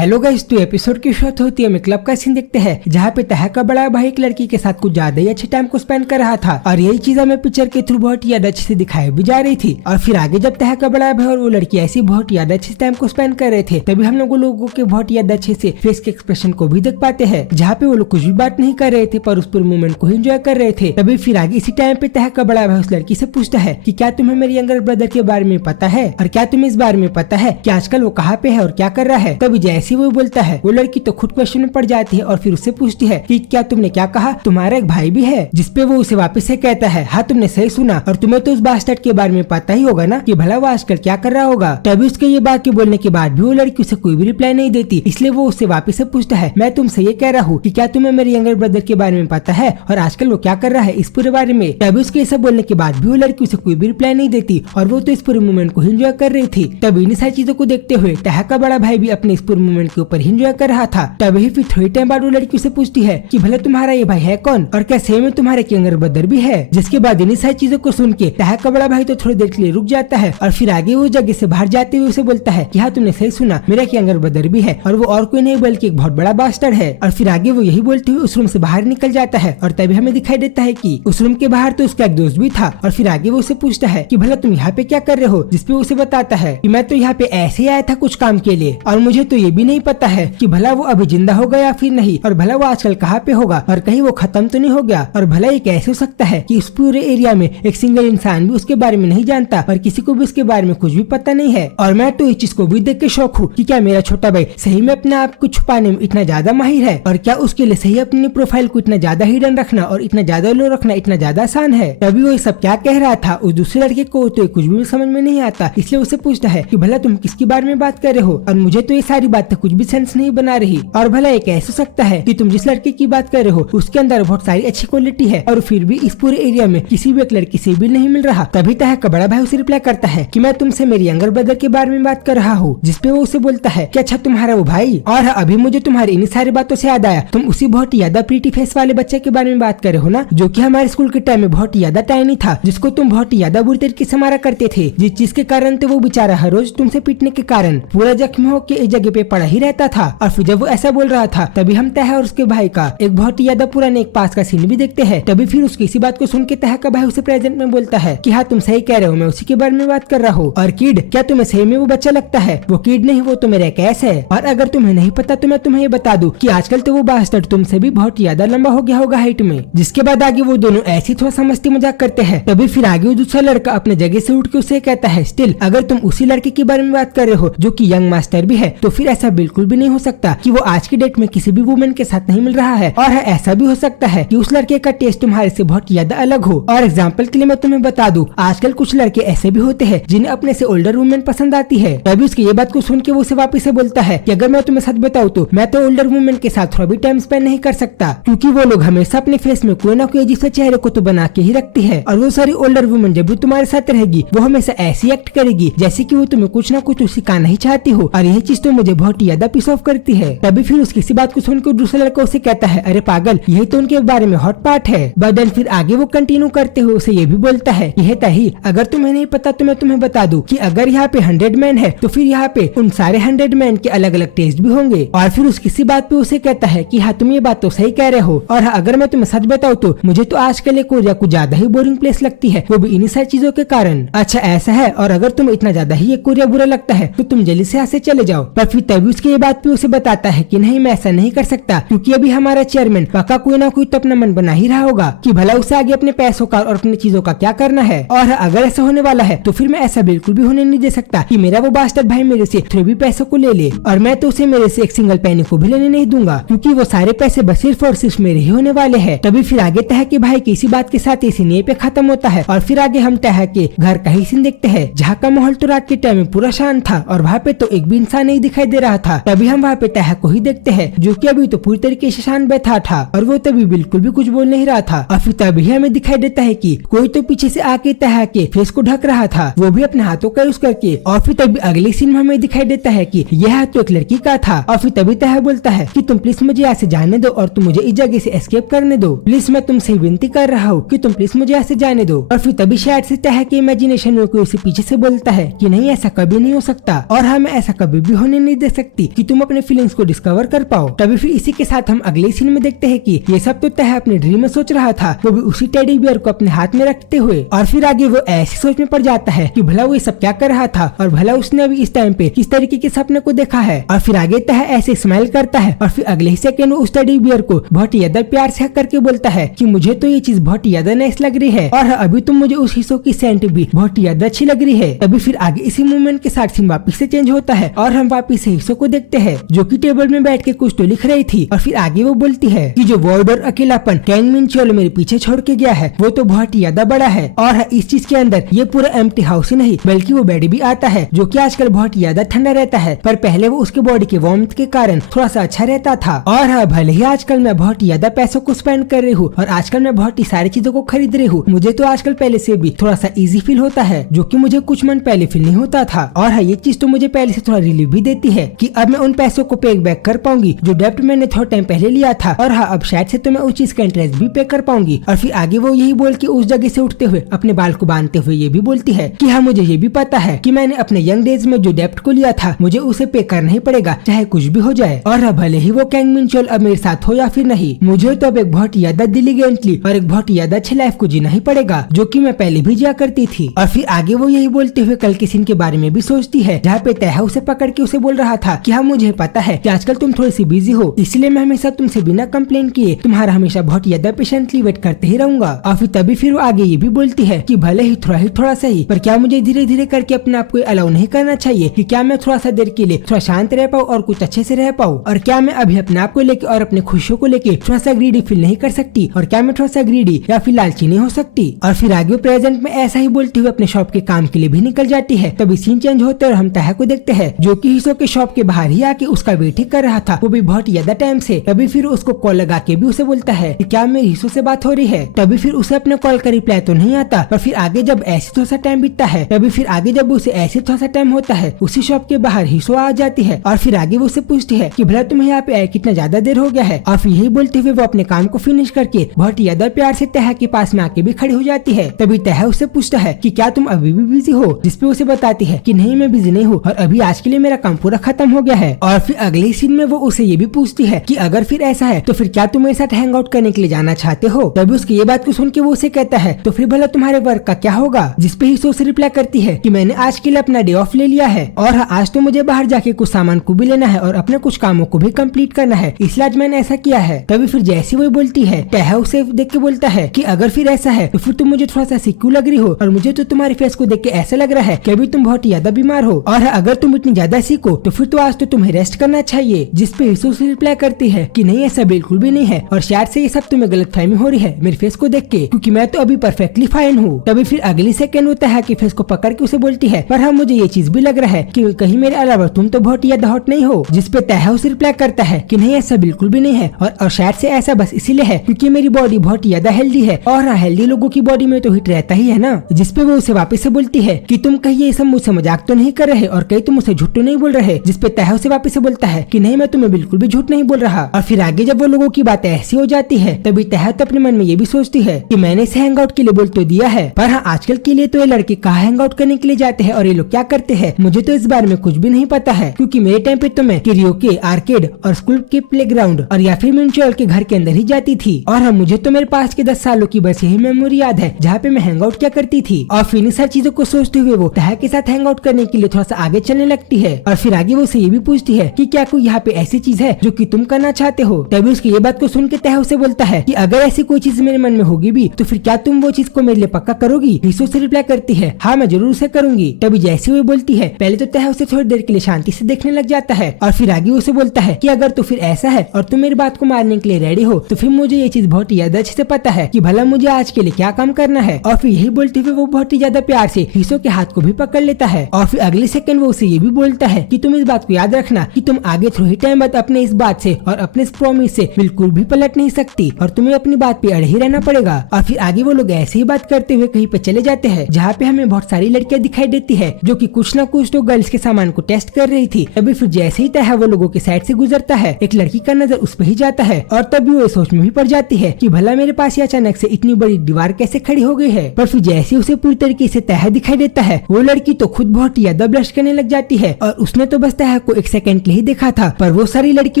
Hello guys, तो episode की शुरुआत होती है हमें क्लब का सीन देखते हैं जहाँ पे तहा का बड़ा भाई एक लड़की के साथ कुछ ज्यादा ही अच्छे टाइम को स्पेंड कर रहा था और यही चीज हमें पिक्चर के थ्रू बहुत याद अच्छे से दिखाई भी जा रही थी। और फिर आगे जब तहा का बड़ा भाई और वो लड़की ऐसी बहुत याद अच्छे टाइम को स्पेंड कर रहे थे तभी हम लोगों के बहुत याद अच्छे से फेस के एक्सप्रेशन को भी देख पाते हैं जहाँ पे वो लोग कुछ भी बात नहीं कर रहे थे पर उस पूरे मोमेंट को एंजॉय कर रहे थे। तभी फिर आगे इसी टाइम पे तहा का बड़ा भाई उस लड़की से पूछता है कि क्या तुम्हें मेरे यंगर ब्रदर के बारे में पता है और क्या तुम्हें इस बारे में पता है कि आजकल वो कहाँ पे है और क्या कर रहा है। तभी जैसे वो बोलता है वो लड़की तो खुद क्वेश्चन में पड़ जाती है और फिर उससे पूछती है कि क्या तुमने क्या कहा, तुम्हारा एक भाई भी है। जिसपे वो उसे वापस से कहता है हाँ तुमने सही सुना और तुम्हें तो उस बास्टर्ड के बारे में पता ही होगा ना कि भला वो आजकल क्या कर रहा होगा। तभी उसके ये बात के बोलने के बाद भी वो लड़की उसे कोई भी रिप्लाई नहीं देती, इसलिए वो उससे वापस से पूछता है मैं तुमसे ये कह रहा हूँ कि क्या तुम्हें मेरे यंगर ब्रदर के बारे में पता है और आजकल वो क्या कर रहा है इस पूरे बारे में। तभी उसके ऐसा बोलने के बाद भी वो लड़की उसे कोई भी रिप्लाई नहीं देती और वो तो इस पूरे मोमेंट को एंजॉय कर रही थी। तभी इन सारी चीजों को देखते हुए तहा का बड़ा भाई भी अपने इस पूरे मोमेंट के ऊपर एंजॉय कर रहा था। तभी फिर थोड़ी टाइम बाद वो लड़की से पूछती है कि भला तुम्हारा ये भाई है कौन और क्या सही में तुम्हारे यंगर ब्रदर भी है। जिसके बाद इन सारी चीजों को सुन के तहा का बड़ा भाई तो थोड़ी देर के लिए रुक जाता है और फिर आगे वो जगह से बाहर जाते हुए उसे बोलता है कि हाँ तुमने सही सुना, मेरा यंगर ब्रदर भी है और वो और कोई नहीं बल्कि एक बहुत बड़ा बास्टर्ड है। और फिर आगे वो यही बोलते हुए उस रूम से बाहर निकल जाता है और तभी हमें दिखाई देता है कि उस रूम के बाहर तो उसका एक दोस्त भी था। और फिर आगे वो उसे पूछता है कि भला तुम यहाँ पे क्या कर रहे हो, जिसपे उसे बताता है कि मैं तो यहाँ पे ऐसे ही आया था कुछ काम के लिए और मुझे तो ये भी नहीं पता है कि भला वो अभी जिंदा होगा या फिर नहीं और भला वो आजकल कहाँ पे होगा और कहीं वो खत्म तो नहीं हो गया और भला ये कैसे हो सकता है कि उस पूरे एरिया में एक सिंगल इंसान भी उसके बारे में नहीं जानता और किसी को भी उसके बारे में कुछ भी पता नहीं है। और मैं तो इस चीज को भी देख के शौक हूँ कि क्या मेरा छोटा भाई सही में अपने आप को छुपाने में इतना ज्यादा माहिर है और क्या उसके लिए सही अपनी प्रोफाइल को इतना ज्यादा हिडन रखना और इतना ज्यादा लो रखना इतना ज्यादा आसान है। तभी वो सब क्या कह रहा था उस दूसरे लड़के को तो कुछ भी समझ में नहीं आता, इसलिए उसे पूछता है कि भला तुम किसके बारे में बात कर रहे हो और मुझे तो ये सारी बातें कुछ भी सेंस नहीं बना रही और भला ये कैसे हो सकता है कि तुम जिस लड़के की बात कर रहे हो उसके अंदर बहुत सारी अच्छी क्वालिटी है और फिर भी इस पूरे एरिया में किसी भी एक लड़की से भी नहीं मिल रहा। तभी तहा का बड़ा भाई उसे रिप्लाई करता है कि मैं तुमसे मेरे यंगर ब्रदर के बारे में बात कर रहा हूँ। जिसपे वो उसे बोलता है कि अच्छा तुम्हारा वो भाई, और अभी मुझे तुम्हारी इन सारी बातों से याद आया तुम उसी बहुत ज्यादा प्रीटी फेस वाले बच्चे के बारे में बात कर रहे हो ना, जो कि हमारे स्कूल के टाइम में बहुत ज्यादा टाइनी था, जिसको तुम बहुत ज्यादा बुरी तरीके से मारा करते थे, जिस चीज के कारण तो वो बेचारा हर रोज तुमसे पीटने के कारण पूरा जख्मी होकर इस जगह पे पड़ा ही रहता था। और फिर जब वो ऐसा बोल रहा था तभी हम तहा और उसके भाई का एक बहुत ही ज्यादा पुराने एक पास का सीन भी देखते हैं। तभी फिर उसकी इसी बात को सुन के तहा का भाई उसे प्रेजेंट में बोलता है कि हाँ तुम सही कह रहे हो, मैं उसी के बारे में बात कर रहा हूँ। और किड, क्या तुम्हें सही में वो बच्चा लगता है? वो किड नहीं, वो तो मेरा कैस है। और अगर तुम्हें नहीं पता तो मैं तुम्हें ये बता दूं कि आजकल तो वो बास्टर्ड तुमसे भी बहुत ज्यादा लंबा हो गया होगा हाइट में। जिसके बाद आगे वो दोनों ऐसी थोड़ा सा मस्ती मजाक करते हैं। तभी फिर आगे वो दूसरा लड़का अपने जगह से उठ के उसे कहता है स्टिल अगर तुम उसी लड़के के बारे में बात कर रहे हो जो कि यंग मास्टर भी है तो फिर ऐसा बिल्कुल भी नहीं हो सकता कि वो आज की डेट में किसी भी वुमेन के साथ नहीं मिल रहा है। और ऐसा भी हो सकता है कि उस लड़के का टेस्ट तुम्हारे से बहुत ज्यादा अलग हो। और एग्जाम्पल के लिए मैं तुम्हें बता दूं आजकल कुछ लड़के ऐसे भी होते हैं जिन्हें अपने से ओल्डर वुमेन पसंद आती है। तभी उसकी ये बात को सुन के वो उसे वापस से बोलता है कि अगर मैं तुम्हें सच बताऊं तो मैं तो ओल्डर वुमेन के साथ थोड़ा भी टाइम स्पेंड नहीं कर सकता, क्योंकि वो लोग हमेशा अपने फेस में कोई ना कोई अजीब से चेहरे को तो बना के ही रखती है। और वो सारी ओल्डर वुमेन जब भी तुम्हारे साथ रहेगी वो हमेशा ऐसी एक्ट करेगी जैसे कि वो तुम्हें कुछ ना कुछ सिखाना ही चाहती हो और यही चीज तो मुझे बहुत ज्यादा पिस ऑफ करती है। तभी फिर उसकी इसी बात को सुनकर दूसरा लड़का उसे कहता है अरे पागल, यही तो उनके बारे में हॉट पार्ट है। बदन फिर आगे वो कंटिन्यू करते हुए उसे ये भी बोलता है कि तही अगर तुम्हें नहीं पता तो मैं तुम्हें बता दूं कि अगर यहाँ पे 100 मैन है तो फिर यहाँ पे उन सारे 100 मैन के अलग अलग टेस्ट भी होंगे। और फिर उसकी इसी बात पे उसे कहता है कि हाँ तुम ये बात तो सही कह रहे हो और हाँ, अगर मैं तुम्हें सच बताऊं तो मुझे तो आजकल ये कोरिया कुछ ज्यादा ही बोरिंग प्लेस लगती है, वो भी इन्हीं सारी चीजों के कारण। अच्छा ऐसा है, और अगर तुम्हें इतना ज्यादा ही ये कोरिया बुरा लगता है तो तुम जल्दी से यहाँ से चले जाओ। पर फिर तभी उसकी ये बात पे उसे बताता है कि नहीं मैं ऐसा नहीं कर सकता, क्योंकि अभी हमारा चेयरमैन पक्का कोई ना कोई तो अपना मन बना ही रहा होगा कि भला उसे आगे अपने पैसों का और अपनी चीजों का क्या करना है। और अगर ऐसा होने वाला है तो फिर मैं ऐसा बिल्कुल भी होने नहीं दे सकता कि मेरा वो बास्टर्ड भाई मेरे से थोड़े भी पैसों को ले ले, और मैं तो उसे मेरे से एक सिंगल पैनी को भी लेने नहीं दूंगा, क्योंकि वो सारे पैसे बस सिर्फ और सिर्फ मेरे ही होने वाले हैं। तभी फिर आगे तहा के भाई की इसी बात के साथ ये सीन पे खत्म होता है। और फिर आगे हम तहा के घर का ही सीन देखते हैं जहाँ का माहौल तो रात के टाइम में पूरा शांत था और वहाँ पे तो एक भी इंसान नहीं दिखाई दे रहा था। तभी हम वहाँ पे तहा को ही देखते हैं जो कि अभी तो पूरी तरीके से शांत बैठा था और वो तभी बिल्कुल भी कुछ बोल नहीं रहा था। और फिर तभी हमें दिखाई देता है कि कोई तो पीछे से आके तहा के फेस को ढक रहा था, वो भी अपने हाथों का यूज करके। और फिर तभी अगले सीन में हमें दिखाई देता है कि यह हाथ तो एक लड़की का था। और फिर तभी तहा बोलता है कि तुम प्लीज मुझे यहाँ से जाने दो और तुम मुझे इस जगह से एस्केप करने दो, प्लीज मैं तुमसे विनती कर रहा हूँ कि तुम प्लीज मुझे यहाँ से जाने दो। और फिर तभी शायद से तहा के इमेजिनेशन में कोई उसे पीछे से बोलता है कि नहीं ऐसा कभी नहीं हो सकता और हमें ऐसा कभी भी होने नहीं दे सकते। सकती कि तुम अपने फीलिंग्स को डिस्कवर कर पाओ। तभी फिर इसी के साथ हम अगले सीन में देखते हैं कि ये सब तो तह अपने ड्रीम में सोच रहा था, वो भी उसी टेडी बियर को अपने हाथ में रखते हुए। और फिर आगे वो ऐसी सोच में पड़ जाता है कि भला वो ये सब क्या कर रहा था और भला उसने अभी इस टाइम पे किस तरीके के सपने को देखा है। और फिर आगे तह ऐसे स्माइल करता है और फिर अगले ही सेकंड वो उस टेडी बियर को बहुत ही ज्यादा प्यार से हक करके बोलता है कि मुझे तो ये चीज बहुत ही ज्यादा नाइस लग रही है और अभी तुम मुझे उस हिस्सों की सेंट भी बहुत ही ज्यादा अच्छी लग रही है। तभी फिर आगे इसी मूवमेंट के साथ सीन वापिस से चेंज होता है और हम वापिस से हिस्सों को देखते हैं जो कि टेबल में बैठ के कुछ तो लिख रही थी। और फिर आगे वो बोलती है कि जो वॉर्ड और अकेलापन कैंग मिन चोल मेरे पीछे छोड़ के गया है वो तो बहुत ही ज्यादा बड़ा है और इस चीज के अंदर ये पूरा एम्प्टी हाउस ही नहीं बल्कि वो बेड भी आता है जो कि आजकल बहुत ही ज्यादा ठंडा रहता है, पर पहले वो उसके बॉडी के वार्मथ के कारण थोड़ा सा अच्छा रहता था। और भले ही आजकल मैं बहुत ही ज्यादा पैसों को स्पेंड कर रही हूँ और आजकल मैं बहुत ही सारी चीजों को खरीद रही हूँ, मुझे तो आजकल पहले से भी थोड़ा सा इजी फील होता है जो कि मुझे कुछ मंथ पहले फील नहीं होता था। और ये चीज तो मुझे पहले से थोड़ा रिलीफ भी देती है कि अब मैं उन पैसों को पे बैक कर पाऊंगी जो डेप्ट मैंने थोड़ा टाइम पहले लिया था और अब शायद से तो मैं उस चीज का इंटरेस्ट भी पे कर पाऊंगी। और फिर आगे वो यही बोल के उस जगह से उठते हुए अपने बाल को बांधते हुए ये भी बोलती है कि हाँ मुझे ये भी पता है कि मैंने अपने यंग डेज में जो डेप्ट को लिया था मुझे उसे पे करना ही पड़ेगा चाहे कुछ भी हो जाए। और भले ही वो कैंग मिन चोल अब मेरे साथ हो या फिर नहीं, मुझे तो अब एक बहुत ही ज्यादा डिलीजेंटली और एक बहुत ही ज्यादा अच्छी लाइफ को जीना ही पड़ेगा जो कि मैं पहले भी जिया करती थी। और फिर आगे वो यही बोलते हुए कल के सीन के बारे में भी सोचती है जहाँ पे तह उसे पकड़ के उसे बोल रहा था कि हाँ मुझे पता है कि आजकल तुम थोड़ी सी बिजी हो इसलिए मैं हमेशा तुमसे बिना कंप्लेन किए तुम्हारा हमेशा बहुत ज्यादा पेशेंटली वेट करते ही रहूंगा। और फिर तभी फिर वो आगे ये भी बोलती है कि भले ही थोड़ा सही पर क्या मुझे धीरे धीरे करके अपने आप को अलाउ नहीं करना चाहिए कि क्या मैं थोड़ा सा देर के लिए थोड़ा शांत रह पाऊँ और कुछ अच्छे से रह पाऊँ। और क्या मैं अभी अपने आप को लेके और अपने खुशियों को लेके थोड़ा सा ग्रीडी फील नहीं कर सकती और क्या मैं थोड़ा सा ग्रीडी या फिर लालची नहीं हो सकती। और फिर आगे प्रेजेंट में ऐसा ही बोलते हुए अपने शॉप के काम के लिए भी निकल जाती है। तभी सीन चेंज होते और हम तह को देखते हैं जो कि हिस्सों के शॉप के बाहर ही आके उसका वेट ही कर रहा था, वो भी बहुत ज्यादा टाइम से। तभी फिर उसको कॉल लगा के भी उसे बोलता है कि क्या मेरी हिस्सों से बात हो रही है। तभी फिर उसे अपने कॉल का रिप्लाई तो नहीं आता, पर फिर आगे जब ऐसे थोड़ा सा टाइम बीतता है तभी फिर आगे जब उसे ऐसे थोड़ा सा टाइम होता है उसी शॉप के बाहर हिस्सों आ जाती है। और फिर आगे वो उसे पूछती है कि भला तुम्हें यहाँ पे आए कितना ज्यादा देर हो गया है। और फिर यही बोलते हुए वो अपने काम को फिनिश करके बहुत ज्यादा प्यार से तह के पास में आके भी खड़ी हो जाती है। तभी तह उससे पूछता है कि क्या तुम अभी भी बिजी हो, जिसपे उसे बताती है कि नहीं मैं बिजी नहीं हूँ और अभी आज के लिए मेरा काम पूरा खत्म हो गया है। और फिर अगले सीन में वो उसे ये भी पूछती है कि अगर फिर ऐसा है तो फिर क्या तुम मेरे साथ हैंग आउट करने के लिए जाना चाहते हो। तभी उसकी ये बात को सुन के वो उसे कहता है तो फिर भला तुम्हारे वर्क का क्या होगा, जिसपे ही सोच रिप्लाई करती है कि मैंने आज के लिए अपना डे ऑफ ले लिया है और आज तो मुझे बाहर जाके कुछ सामान को भी लेना है और अपने कुछ कामों को भी कंप्लीट करना है, इसलिए आज मैंने ऐसा किया है। तभी फिर जैसी वो बोलती है तह उसे देख के बोलता है कि अगर फिर ऐसा है तो फिर तुम मुझे थोड़ा सा सिक्योर लग रही हो और मुझे तो तुम्हारे फेस को देख के ऐसा लग रहा है कि अभी तुम बहुत ज्यादा बीमार हो और अगर तुम इतनी ज्यादा सीखो तो फिर तो आज तो तुम्हें रेस्ट करना चाहिए। जिसपे हिस्सों से रिप्लाई करती है कि नहीं ऐसा बिल्कुल भी नहीं है और शायद से ये सब तुम्हें गलतफहमी हो रही है मेरे फेस को देख के, क्योंकि मैं तो अभी परफेक्टली फाइन हूँ। तभी फिर अगली सेकंड होता है कि फेस को पकड़ के उसे बोलती है पर हाँ मुझे ये चीज भी लग रहा है कि कहीं मेरे अलावा तुम तो बहुत ज्यादा हॉट नहीं हो। जिसपे तह उसे रिप्लाई करता है कि नहीं ऐसा बिल्कुल भी नहीं है और शायद से ऐसा बस इसीलिए है क्योंकि मेरी बॉडी बहुत ज्यादा हेल्दी है और हाँ हेल्दी लोगों की बॉडी में तो हिट रहता ही है ना। जिसपे वो उसे वापस से बोलती है कि तुम कहीं ये सब मुझसे मजाक तो नहीं कर रहे और कहीं तुम मुझसे झूठ तो नहीं बोल रहे। जिसपे तह उसे वापस से बोलता है कि नहीं मैं तुम्हें बिल्कुल भी झूठ नहीं बोल रहा। और फिर आगे जब वो लोगों की बात ऐसी हो जाती है तभी तह तो अपने मन में ये भी सोचती है कि मैंने इसे हैंग आउट के लिए बोल तो दिया है, पर हाँ आजकल के लिए तो ये लड़के कहाँ हैंग आउट करने के लिए जाते हैं और ये लोग क्या करते हैं मुझे तो इस बारे में कुछ भी नहीं पता है, क्योंकि मेरे टाइम पे तो मैं किरियोके, आर्केड और स्कूल के प्लेग्राउंड और या फिर म्यूचुअल के घर के अंदर ही जाती थी। और हाँ मुझे तो मेरे पास के 10 सालों की बस यही मेमोरी याद है जहाँ पे मैं हैंग आउट क्या करती थी। और फिर इन सारी चीजों को सोचते हुए वो तह के साथ हैंग आउट करने के लिए थोड़ा सा आगे चलने लगती है। और फिर आगे वो उसे ये भी पूछती है कि क्या कोई यहाँ पे ऐसी चीज है जो कि तुम करना चाहते हो। तभी उसकी ये बात को सुन के तह उसे बोलता है कि अगर ऐसी कोई चीज मेरे मन में होगी भी तो फिर क्या तुम वो चीज को मेरे लिए पक्का करोगी। हिस्सों से रिप्लाई करती है हाँ मैं जरूर उसे करूंगी। तभी जैसे वो बोलती है पहले तो तह उसे थोड़ी देर के लिए शांति से देखने लग जाता है और फिर आगे उसे बोलता है कि अगर तो फिर ऐसा है और तुम मेरी बात को मारने के लिए रेडी हो तो फिर मुझे ये चीज बहुत ज्यादा अच्छे से पता है कि भला मुझे आज के लिए क्या काम करना है। और फिर यही बोलते हुए वो बहुत ही ज्यादा प्यार से हिस्सों के हाथ को भी पकड़ लेता है। और फिर अगले सेकंड वो उसे ये भी बोलता है कि तुम इस बात को याद रखना कि तुम आगे थोड़ी टाइम बाद अपने इस बात से और अपने इस प्रॉमिस से बिल्कुल भी पलट नहीं सकती और तुम्हें अपनी बात पे अड़े ही रहना पड़ेगा। और फिर आगे वो लोग ऐसे ही बात करते हुए कहीं पे चले जाते हैं जहाँ पे हमें बहुत सारी लड़कियां दिखाई देती है जो कि कुछ ना कुछ तो गर्ल्स के सामान को टेस्ट कर रही थी। तभी फिर जैसे ही तह वो लोगों के साइड से गुजरता है एक लड़की का नजर उस पर ही जाता है और तभी वो सोच में भी पड़ जाती है कि भला मेरे पास ये अचानक से इतनी बड़ी दीवार कैसे खड़ी हो गई है। पर फिर जैसे उसे पूरी तरीके से तह दिखाई देता है वो लड़की तो खुद बहुत ज्यादा ब्लश करने लग जाती है और उसने तो बस तह को एक सेकंड के लिए देखा था, पर वो सारी लड़की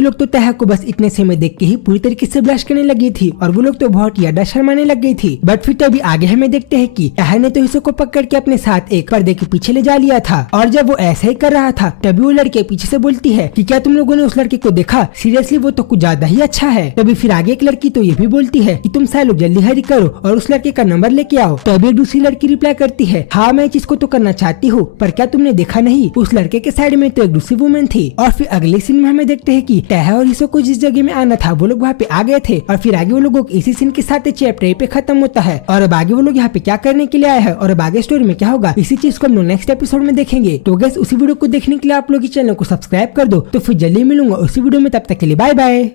लोग तो तहा को बस इतने से में देख के ही पूरी तरीके से ब्लश करने लगी थी और वो लोग तो बहुत ज्यादा शर्माने लग गई थी। बट फिर तभी आगे हमें देखते हैं कि तहा ने तो हिसो को पकड़ के अपने साथ एक पर्दे के पीछे ले जा लिया था और जब वो ऐसा ही कर रहा था तभी वो लड़के पीछे से बोलती है कि क्या तुम लोगों ने उस लड़के को देखा, सीरियसली वो तो कुछ ज्यादा ही अच्छा है। तभी फिर आगे एक लड़की तो ये भी बोलती है कि तुम सारे लोग जल्दी हरी करो और उस लड़के का नंबर लेके आओ। तभी दूसरी लड़की रिप्लाई करती है, हाँ मैं इसको तो करना चाहती हूँ, पर क्या तुमने देखा नहीं उस लड़के के साइड में तो एक दूसरी वुमेन थी। और फिर अगले सीन में हमें देखते हैं कि तहा और हिसो को जिस जगह में आना था वो लोग वहाँ पे आ गए थे और फिर आगे वो लोगों इसी सीन के साथ चैप्टर पे खत्म होता है। और अब आगे वो लोग यहाँ पे क्या करने के लिए आए हैं और अब आगे स्टोरी में क्या होगा इसी चीज को हम लोग नेक्स्ट एपिसोड में देखेंगे। तो गाइस उसी वीडियो को देखने के लिए आप लोग इस चैनल को सब्सक्राइब कर दो। तो फिर जल्दी मिलूंगा उसी वीडियो में, तब तक के लिए बाय बाय।